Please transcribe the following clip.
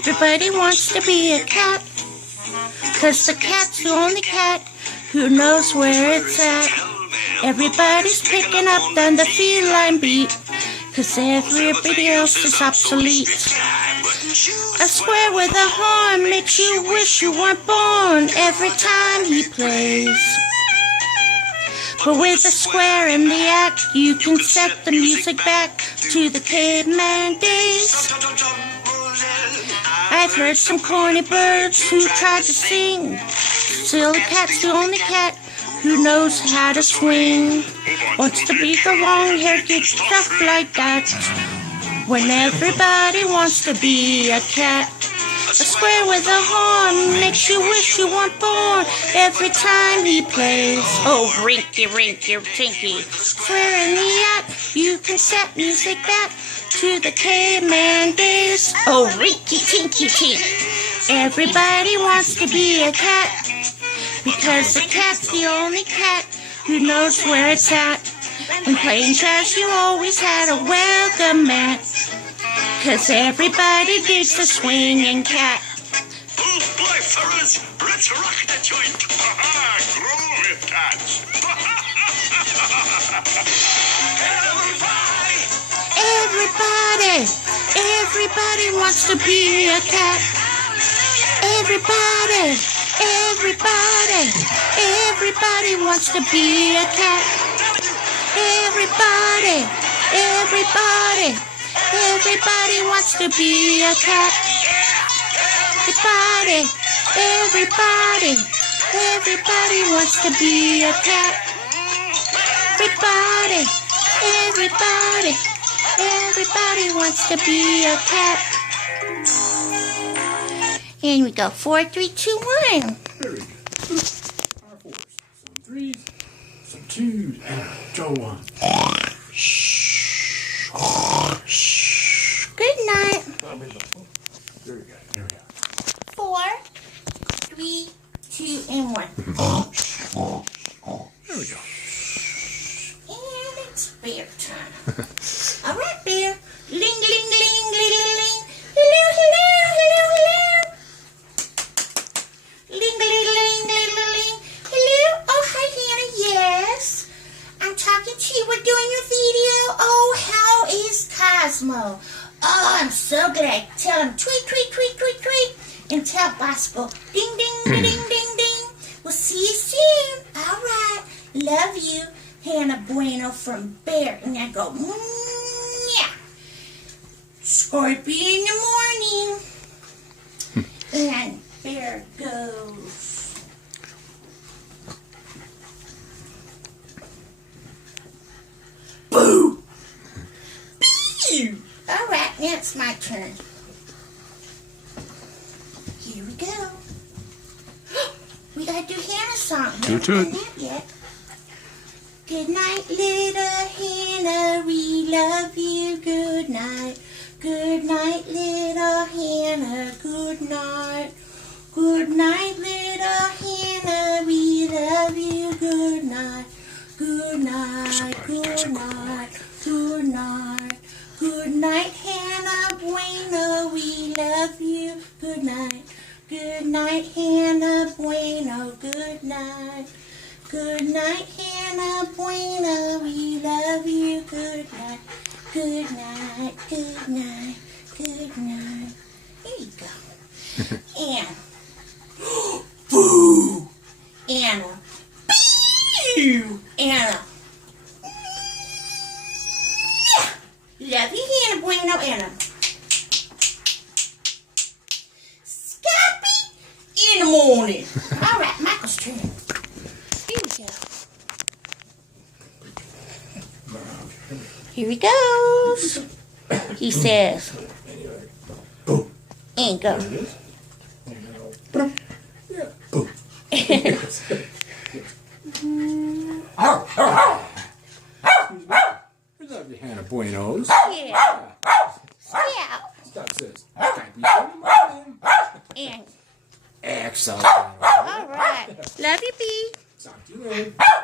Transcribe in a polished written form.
Everybody wants to be a cat, 'cause the cat's the only cat who knows where it's at. Everybody's picking up on the feline beat, 'cause everybody else is obsolete. A square with a horn makes you wish you weren't born every time he plays. But with a square in the act, you can set the music back to the caveman days. I've heard some corny birds who tried to sing. Silly cat's the only cat who knows how to swing. Wants to be the long-haired stuff like that, when everybody wants to be a cat. A square with a horn makes you wish you weren't born every time he plays. Oh, rinky, rinky, tinky. Square in the act, you can set music back to the caveman days. Oh, rinky, tinky, tink. Everybody wants to be a cat, because the cat's the only cat who knows where it's at. When playing jazz, you always had a welcome mat, 'cause everybody digs the swinging cat. Oh, boy, fellas, let's rock the joint. Groove it, cats. Everybody wants to be a cat. Everybody wants to be a cat. Everybody wants to be a cat. Everybody wants to be a cat. Everybody wants to be a cat. And we go 4, 3, 2, 1. Very good. Our fours. Some threes, some twos, and draw one. Good night. There we go. There we go. 4, 3, 2, and 1. There we go. And it's bear time. All right, bear. Ling, ling, ling, ling, ling. Hello, hello, hello, hello. Ling, ling, ling, ling, ling. Hello. Oh, hi, Hannah. Yes. I'm talking to you. We're doing your video. Oh, how is Cosmo? Oh, I'm so glad. Tell him tweet, tweet, tweet, tweet, tweet. And tell Bosco, ding, ding, ding, ding, ding. We'll see you soon. All right. Love you. Hannah Bueno from Bear. And I go, yeah. Scorpio in the morning. And Bear goes. Boo! Boo! All right, now it's my turn. Here we go. We gotta do Hannah's song. Do it to it. Haven't done that yet. Good night, little Hannah. We love you. Good night. Good night, little Hannah. Good night. Good night, little Hannah. We love you. Good night. Good night. Good night. Good night. Good night, Hannah Bueno. We love you. Good night. Good night, Hannah Bueno. Good night. Good night, Hannah Bueno. We love you. Good night. Good night. Good night. Good night. There you go. And boo. Anna. Boo. Anna. Love you, Hannah Bueno. Anna. Scrappy in the morning. All right, Michael's turn. Here we go. Here he goes. He says, Boom. and go. There it is. Boom. Yeah. Boom.